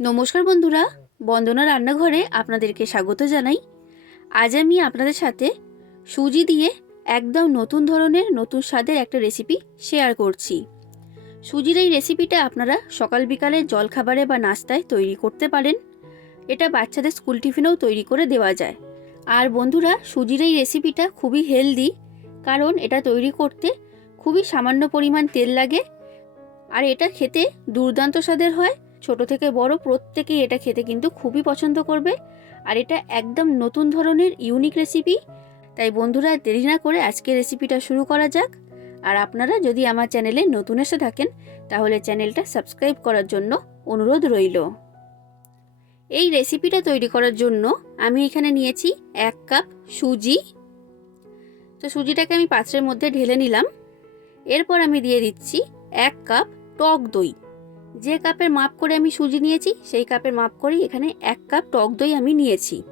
নমস্কার বন্ধুরা, বন্দনা রান্নাঘরে আপনাদেরকে স্বাগত জানাই। আজ আমি আপনাদের সাথে সুজি দিয়ে একদম নতুন ধরনের, নতুন স্বাদের একটা রেসিপি শেয়ার করছি। সুজির এই রেসিপিটা আপনারা সকাল বিকালে জলখাবারে বা নাস্তায় তৈরি করতে পারেন। এটা বাচ্চাদের স্কুল টিফিনেও তৈরি করে দেওয়া যায়। আর বন্ধুরা, সুজির এই রেসিপিটা খুবই হেলদি কারণ এটা তৈরি করতে খুবই সামান্য পরিমাণ তেল লাগে। আর এটা খেতে দুর্দান্ত স্বাদের হয়। ছোট থেকে বড় প্রত্যেকেই এটা খেতে কিন্তু খুবই পছন্দ করবে। আর এটা একদম নতুন ধরনের ইউনিক রেসিপি তাই বন্ধুরা, দেরি না করে আজকে রেসিপিটা শুরু করা যাক। আর আপনারা যদি আমার চ্যানেলে নতুন এসে থাকেন, তাহলে চ্যানেলটা সাবস্ক্রাইব করার জন্য অনুরোধ রইল। এই রেসিপিটা তৈরি করার জন্য আমি এখানে নিয়েছি এক কাপ সুজি। তো সুজিটাকে আমি পাত্রের মধ্যে ঢেলে নিলাম। এরপর আমি দিয়ে দিচ্ছি এক কাপ টক দই। যে কাপের মাপ করে আমি সুজি নিয়েছি, সেই কাপের মাপ করেই এখানে এক কাপ টক দই আমি নিয়েছি।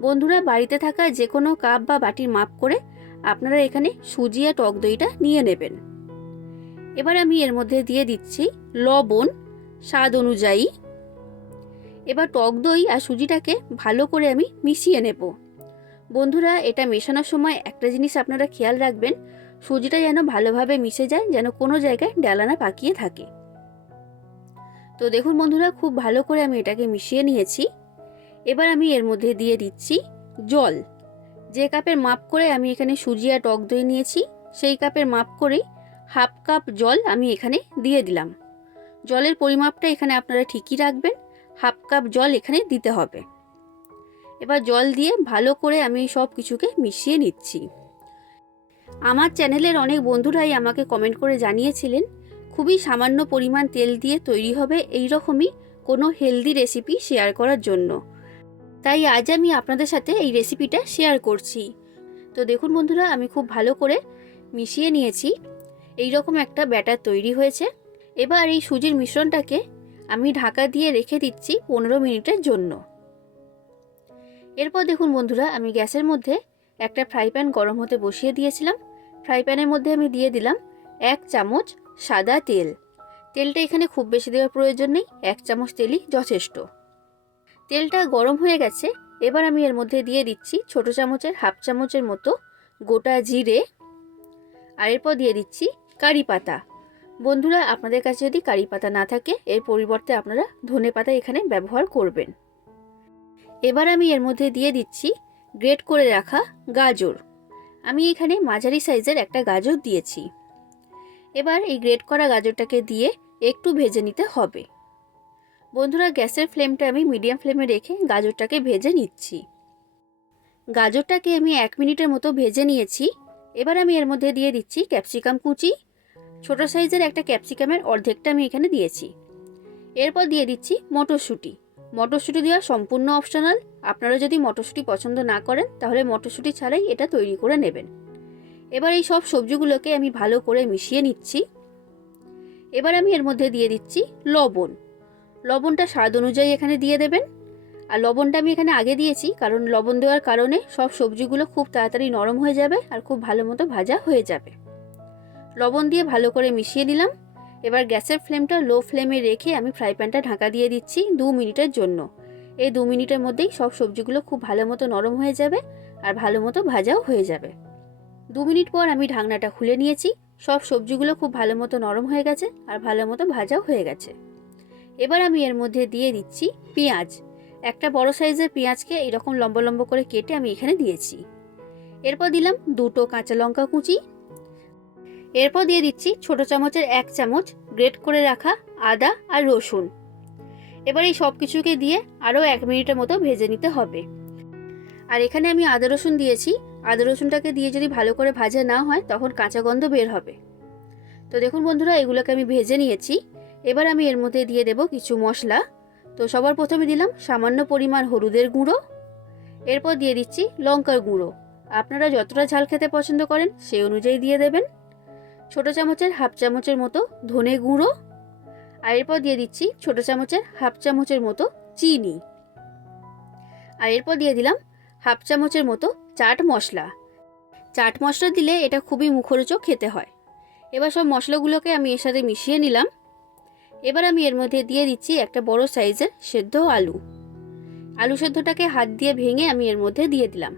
বন্ধুরা, বাড়িতে থাকা যে কোনো কাপ বা বাটির মাপ করে আপনারা এখানে সুজি আর টক দইটা নিয়ে নেবেন। এবার আমি এর মধ্যে দিয়ে দিচ্ছি লবণ, স্বাদ অনুযায়ী। এবার টক দই আর সুজিটাকে ভালো করে আমি মিশিয়ে নেব। বন্ধুরা, এটা মেশানোর সময় একটা জিনিস আপনারা খেয়াল রাখবেন, সুজিটা যেন ভালোভাবে মিশে যায়, যেন কোনো জায়গায় ডালানা পাকিয়ে থাকে। তো দেখুন বন্ধুরা, খুব ভালো করে আমি এটাকে মিশিয়ে নিয়েছি। এবার আমি এর মধ্যে দিয়ে দিচ্ছি জল। যে কাপের মাপ করে আমি এখানে সুজি আর টক দই নিয়েছি, সেই কাপের মাপ করেই হাফ কাপ জল আমি এখানে দিয়ে দিলাম। জলের পরিমাপটা এখানে আপনারা ঠিকই রাখবেন, হাফ কাপ জল এখানে দিতে হবে। এবার জল দিয়ে ভালো করে আমি সব কিছুকে মিশিয়ে নিচ্ছি। আমার চ্যানেলের অনেক বন্ধুরাই আমাকে কমেন্ট করে জানিয়েছিলেন খুবই সামান্য পরিমাণ তেল দিয়ে তৈরি হবে এই রকমই কোনো হেলদি রেসিপি শেয়ার করার জন্য। তাই আজ আমি আপনাদের সাথে এই রেসিপিটা শেয়ার করছি। তো দেখুন বন্ধুরা, আমি খুব ভালো করে মিশিয়ে নিয়েছি। এই রকম একটা ব্যাটার তৈরি হয়েছে। এবার এই সুজির মিশ্রণটাকে আমি ঢাকা দিয়ে রেখে দিচ্ছি পনেরো মিনিটের জন্য। এরপর দেখুন বন্ধুরা, আমি গ্যাসের মধ্যে একটা ফ্রাই প্যান গরম হতে বসিয়ে দিয়েছিলাম। ফ্রাই প্যানের মধ্যে আমি দিয়ে দিলাম এক চামচ সাদা তেল। তেলটা এখানে খুব বেশি দেওয়ার প্রয়োজন নেই, এক চামচ তেলই যথেষ্ট। তেলটা গরম হয়ে গেছে, এবার আমি এর মধ্যে দিয়ে দিচ্ছি ছোট চামচের, হাফ চামচের মতো গোটা জিরে আর এরপর দিয়ে দিচ্ছি কারি পাতা। বন্ধুরা, আপনাদের কাছে যদি কারি পাতা না থাকে, এর পরিবর্তে আপনারা ধনে পাতা এখানে ব্যবহার করবেন। এবার আমি এর মধ্যে দিয়ে দিচ্ছি গ্রেট করে রাখা গাজর। আমি এখানে মাঝারি সাইজের একটা গাজর দিয়েছি। এবার এই গ্রেট করা গাজরটাকে দিয়ে একটু ভেজে নিতে হবে। বন্ধুরা, গ্যাসের ফ্লেমটা আমি মিডিয়াম ফ্লেমে রেখে গাজরটাকে ভেজে নিচ্ছি। গাজরটাকে আমি এক মিনিটের মতো ভেজে নিয়েছি। এবার আমি এর মধ্যে দিয়ে দিচ্ছি ক্যাপসিকাম কুচি। ছোট সাইজের একটা ক্যাপসিকামের অর্ধেকটা আমি এখানে দিয়েছি। এরপর দিয়ে দিচ্ছি মটরশুঁটি। মটরশুঁটি দেওয়া সম্পূর্ণ অপশনাল। আপনারা যদি মটরশুঁটি পছন্দ না করেন, তাহলে মটরশুঁটি ছাড়াই এটা তৈরি করে নেবেন। এবার এই সব সবজিগুলোকে আমি ভালো করে মিশিয়ে নিচ্ছি। এবার আমি এর মধ্যে দিয়ে দিচ্ছি লবণ। লবণটা স্বাদ অনুযায়ী এখানে দিয়ে দেবেন। আর লবণটা আমি এখানে আগে দিয়েছি, কারণ লবণ দেওয়ার কারণে সব সবজিগুলো খুব তাড়াতাড়ি নরম হয়ে যাবে আর খুব ভালো মতো ভাজা হয়ে যাবে। লবণ দিয়ে ভালো করে মিশিয়ে দিলাম এবার গ্যাসের ফ্লেমটা লো ফ্লেমে রেখে আমি ফ্রাই প্যানটা ঢাকা দিয়ে দিচ্ছি দু মিনিটের জন্য। এই দু মিনিটের মধ্যেই সব সবজিগুলো খুব ভালো মতো নরম হয়ে যাবে আর ভালো মতো ভাজাও হয়ে যাবে। দু মিনিট পর আমি ঢাকনাটা খুলে নিয়েছি। সব সবজিগুলো খুব ভালো মতো নরম হয়ে গেছে আর ভালো মতো ভাজাও হয়ে গেছে। এবার আমি এর মধ্যে দিয়ে দিচ্ছি পেঁয়াজ। একটা বড় সাইজের পেঁয়াজকে এরকম লম্বা লম্বা করে কেটে আমি এখানে দিয়েছি। এরপর দিলাম দুটো কাঁচা লঙ্কা কুচি। এরপর দিয়ে দিচ্ছি ছোট চামচের এক চামচ গ্রেট করে রাখা আদা আর রসুন। এবার এই সব কিছুকে দিয়ে আরও এক মিনিটের মতো ভেজে নিতে হবে। আর এখানে আমি আদা রসুন দিয়েছি। আদা রসুনটাকে দিয়ে যদি ভালো করে ভাজা না হয়, তখন কাঁচা গন্ধ বের হবে। তো দেখুন বন্ধুরা, এগুলোকে আমি ভেজে নিয়েছি। এবার আমি এর মধ্যে দিয়ে দেব কিছু মশলা। তো সবার প্রথমে দিলাম সামান্য পরিমাণ হলুদের গুঁড়ো। এরপর দিয়ে দিচ্ছি লঙ্কার গুঁড়ো। আপনারা যতটা ঝাল খেতে পছন্দ করেন, সেই অনুযায়ী দিয়ে দেবেন। ছোটো চামচের হাফ চামচের মতো ধনে গুঁড়ো। আর এরপর দিয়ে দিচ্ছি ছোটো চামচের হাফ চামচের মতো চিনি। আর এরপর দিয়ে দিলাম হাফ চামচের মতো চাট মশলা। চাট মশলা দিলে এটা খুবই মুখরোচক খেতে হয়। এবার সব মশলাগুলোকে আমি এর সাথে মিশিয়ে নিলাম। এবার আমি এর মধ্যে দিয়ে দিচ্ছি একটা বড় সাইজের সেদ্ধ আলু। আলু সেদ্ধটাকে হাত দিয়ে ভেঙে আমি এর মধ্যে দিয়ে দিলাম।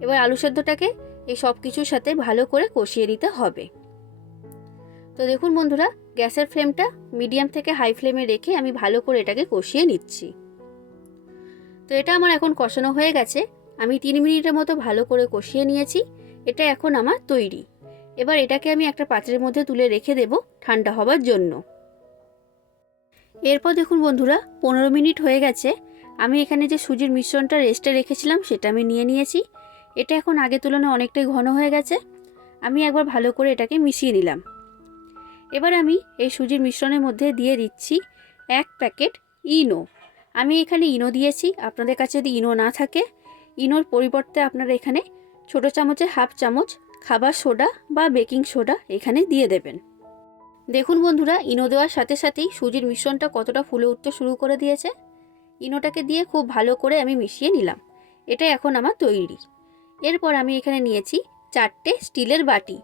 এবার আলু সেদ্ধটাকে এই সব কিছুর সাথে ভালো করে কষিয়ে নিতে হবে। তো দেখুন বন্ধুরা, গ্যাসের ফ্লেমটা মিডিয়াম থেকে হাই ফ্লেমে রেখে আমি ভালো করে এটাকে কষিয়ে নিচ্ছি। তো এটা আমার এখন কষানো হয়ে গেছে। আমি তিন মিনিটের মতো ভালো করে কষিয়ে নিয়েছি, এটা এখন আমার তৈরি। এবার এটাকে আমি একটা পাত্রের মধ্যে তুলে রেখে দেব ঠান্ডা হবার জন্য। এরপর দেখুন বন্ধুরা, পনেরো মিনিট হয়ে গেছে। আমি এখানে যে সুজির মিশ্রণটা রেস্টে রেখেছিলাম, সেটা আমি নিয়ে নিয়েছি। এটা এখন আগে তুলনায় অনেকটাই ঘন হয়ে গেছে। আমি একবার ভালো করে এটাকে মিশিয়ে নিলাম। এবার আমি এই সুজির মিশ্রণের মধ্যে দিয়ে দিচ্ছি এক প্যাকেট ইনো। আমি এখানে ইনো দিয়েছি। আপনাদের কাছে যদি ইনো না থাকে ইনোর পরিবর্তে আপনারা এখানে ছোট চামচে হাফ চামচ খাবার সোডা বা বেকিং সোডা এখানে দিয়ে দেবেন। দেখুন বন্ধুরা, ইনো দেওয়ার সাথে সাথেই সুজির মিশ্রণটা কতটা ফুলে উঠতে শুরু করে দিয়েছে। ইনোটাকে দিয়ে খুব ভালো করে আমি মিশিয়ে নিলাম। এটা এখন আমার তৈরি। এরপর আমি এখানে নিয়েছি চারটে স্টিলের বাটি।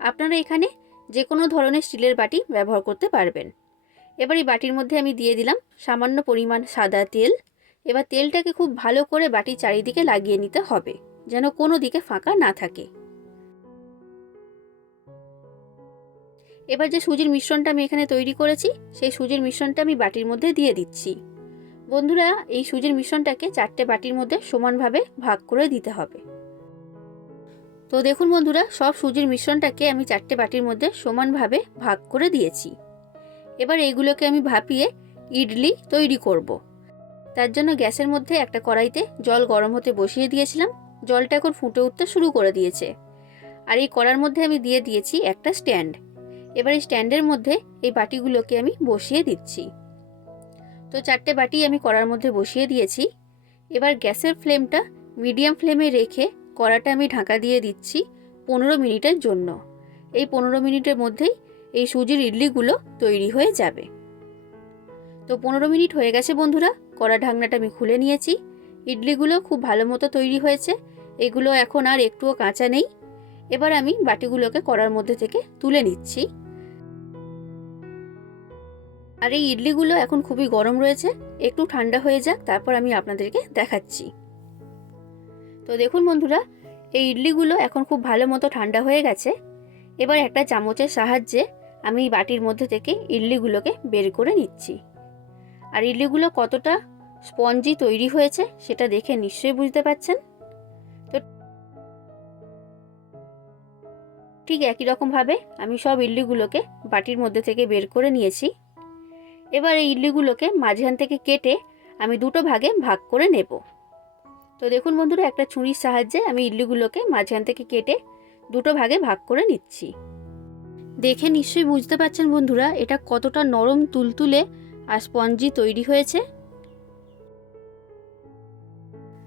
আপনারা এখানে যে কোনো ধরনের স্টিলের বাটি ব্যবহার করতে পারবেন। এবার এই বাটির মধ্যে আমি দিয়ে দিলাম সামান্য পরিমাণ সাদা তেল এবার তেলটাকে খুব ভালো করে বাটির চারিদিকে লাগিয়ে নিতে হবে, যেন কোনো দিকে ফাঁকা না থাকে। এবার যে সুজির মিশ্রণটা আমি এখানে তৈরি করেছি, সেই সুজির মিশ্রণটা আমি বাটির মধ্যে দিয়ে দিচ্ছি। বন্ধুরা, এই সুজির মিশ্রণটাকে চারটে বাটির মধ্যে সমানভাবে ভাগ করে দিতে হবে। তো দেখুন বন্ধুরা, সব সুজির মিশ্রণটাকে আমি চারটে বাটির মধ্যে সমানভাবে ভাগ করে দিয়েছি। এবার এইগুলোকে আমি ভাপিয়ে ইডলি তৈরি করব। তার জন্য গ্যাসের মধ্যে একটা কড়াইতে জল গরম হতে বসিয়ে দিয়েছিলাম। জলটা এখন ফুটে উঠতে শুরু করে দিয়েছে। আর এই কড়ার মধ্যে আমি দিয়ে দিয়েছি একটা স্ট্যান্ড। এবার এই স্ট্যান্ডের মধ্যে এই বাটিগুলোকে আমি বসিয়ে দিচ্ছি। তো চারটে বাটি আমি কড়ার মধ্যে বসিয়ে দিয়েছি। এবার গ্যাসের ফ্লেমটা মিডিয়াম ফ্লেমে রেখে কড়াটা আমি ঢাকা দিয়ে দিচ্ছি পনেরো মিনিটের জন্য। এই পনেরো মিনিটের মধ্যেই এই সুজির ইডলিগুলো তৈরি হয়ে যাবে। তো পনেরো মিনিট হয়ে গেছে বন্ধুরা। কড়া ঢাকনাটা আমি খুলে নিয়েছি। ইডলিগুলো খুব ভালো মতো তৈরি হয়েছে। এগুলো এখন আর একটুও কাঁচা নেই। এবার আমি বাটিগুলোকে কড়ার মধ্যে থেকে তুলে নিচ্ছি। আর এই ইডলিগুলো এখন খুবই গরম রয়েছে। একটু ঠান্ডা হয়ে যাক, তারপর আমি আপনাদেরকে দেখাচ্ছি। তো দেখুন বন্ধুরা, এই ইডলিগুলো এখন খুব ভালো মতো ঠান্ডা হয়ে গেছে। এবার একটা চামচের সাহায্যে আমি বাটির মধ্যে থেকে ইডলিগুলোকে বের করে নিচ্ছি। আর ইডলিগুলো কতটা স্পঞ্জি তৈরি হয়েছে, সেটা দেখে নিশ্চয়ই বুঝতে পারছেন? তো ঠিক একই রকমভাবে আমি সব ইডলিগুলোকে বাটির মধ্যে থেকে বের করে নিয়েছি। এবার এই ইডলিগুলোকে মাঝখান থেকে কেটে আমি দুটো ভাগে ভাগ করে নেব। তো দেখুন বন্ধুরা, একটা ছুরির সাহায্যে আমি ইডলিগুলোকে মাঝখান থেকে কেটে দুটো ভাগে ভাগ করে নিচ্ছি। দেখে নিশ্চয়ই বুঝতে পারছেন বন্ধুরা, এটা কতটা নরম তুলতুলে আর স্পঞ্জি তৈরি হয়েছে।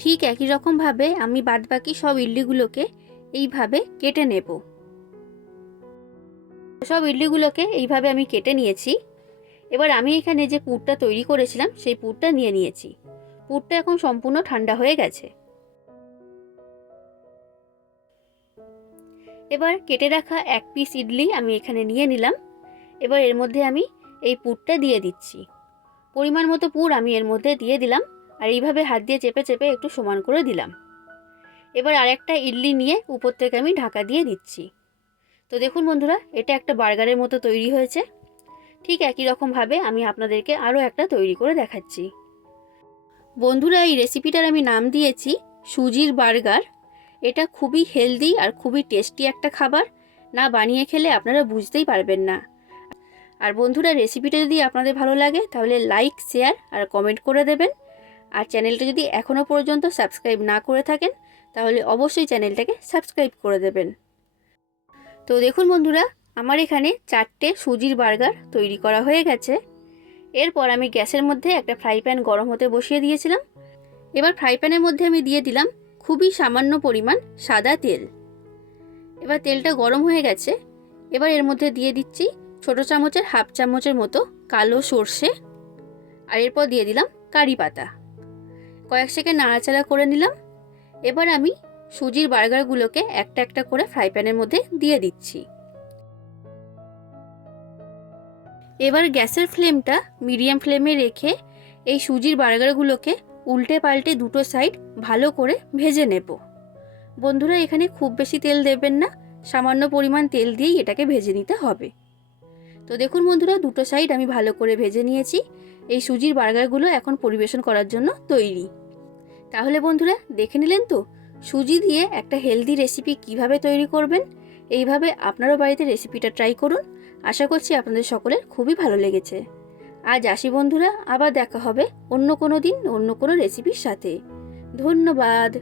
ঠিক একই রকমভাবে আমি বাদবাকি সব ইডলিগুলোকে এইভাবে কেটে নেব। সব ইডলিগুলোকে এইভাবে আমি কেটে নিয়েছি। এবার আমি এখানে যে পুরটা তৈরি করেছিলাম, সেই পুরটা নিয়ে নিয়েছি। পুরটা এখন সম্পূর্ণ ঠান্ডা হয়ে গেছে। এবার কেটে রাখা এক পিস ইডলি আমি এখানে নিয়ে নিলাম। এবার এর মধ্যে আমি এই পুরটা দিয়ে দিচ্ছি। পরিমাণ মতো পুর আমি এর মধ্যে দিয়ে দিলাম। আর এইভাবে হাত দিয়ে চেপে চেপে একটু সমান করে দিলাম। এবার আরেকটা ইডলি নিয়ে উপর থেকে আমি ঢাকা দিয়ে দিচ্ছি। তো দেখুন বন্ধুরা, এটা একটা বার্গারের মতো তৈরি হয়েছে। ঠিক একই রকমভাবে আমি আপনাদেরকে আরও একটা তৈরি করে দেখাচ্ছি। বন্ধুরা, এই রেসিপিটার আমি নাম দিয়েছি, সুজির বার্গার। এটা খুবই হেলদি আর খুবই টেস্টি একটা খাবার। না বানিয়ে খেলে আপনারা বুঝতেই পারবেন না। আর বন্ধুরা, রেসিপিটা যদি আপনাদের ভালো লাগে, তাহলে লাইক, শেয়ার আর কমেন্ট করে দেবেন। আর চ্যানেলটা যদি এখনও পর্যন্ত সাবস্ক্রাইব না করে থাকেন, তাহলে অবশ্যই চ্যানেলটাকে সাবস্ক্রাইব করে দেবেন। তো দেখুন বন্ধুরা, আমার এখানে চারটে সুজির বার্গার তৈরি করা হয়ে গেছে। এরপর আমি গ্যাসের মধ্যে একটা ফ্রাই প্যান গরম হতে বসিয়ে দিয়েছিলাম। এবার ফ্রাই প্যানের মধ্যে আমি দিয়ে দিলাম খুবই সামান্য পরিমাণ সাদা তেল। এবার তেলটা গরম হয়ে গেছে। এবার এর মধ্যে দিয়ে দিচ্ছি ছোট চামচের, হাফ চামচের মতো কালো সর্ষে। আর এরপর দিয়ে দিলাম কারি পাতা। কয়েক সেকেন্ড নাড়াচাড়া করে নিলাম। এবার আমি সুজির বার্গারগুলোকে একটা একটা করে ফ্রাই প্যানের মধ্যে দিয়ে দিচ্ছি। এবার গ্যাসের ফ্লেমটা মিডিয়াম ফ্লেমে রেখে এই সুজির বার্গারগুলোকে উল্টে পাল্টে দুটো সাইড ভালো করে ভেজে নেব। বন্ধুরা, এখানে খুব বেশি তেল দেবেন না, সামান্য পরিমাণ তেল দিয়েই এটাকে ভেজে নিতে হবে। তো দেখুন বন্ধুরা, দুটো সাইড আমি ভালো করে ভেজে নিয়েছি। এই সুজির বার্গারগুলো এখন পরিবেশন করার জন্য তৈরি। তাহলে বন্ধুরা দেখে নিলেন তো, সুজি দিয়ে একটা হেলদি রেসিপি কীভাবে তৈরি করবেন? এইভাবে আপনারও বাড়িতে রেসিপিটা ট্রাই করুন। আশা করছি আপনাদের সকলের খুবই ভালো লেগেছে। আজ আসি বন্ধুরা, আবার দেখা হবে অন্য কোনো দিন অন্য কোনো রেসিপির সাথে। ধন্যবাদ!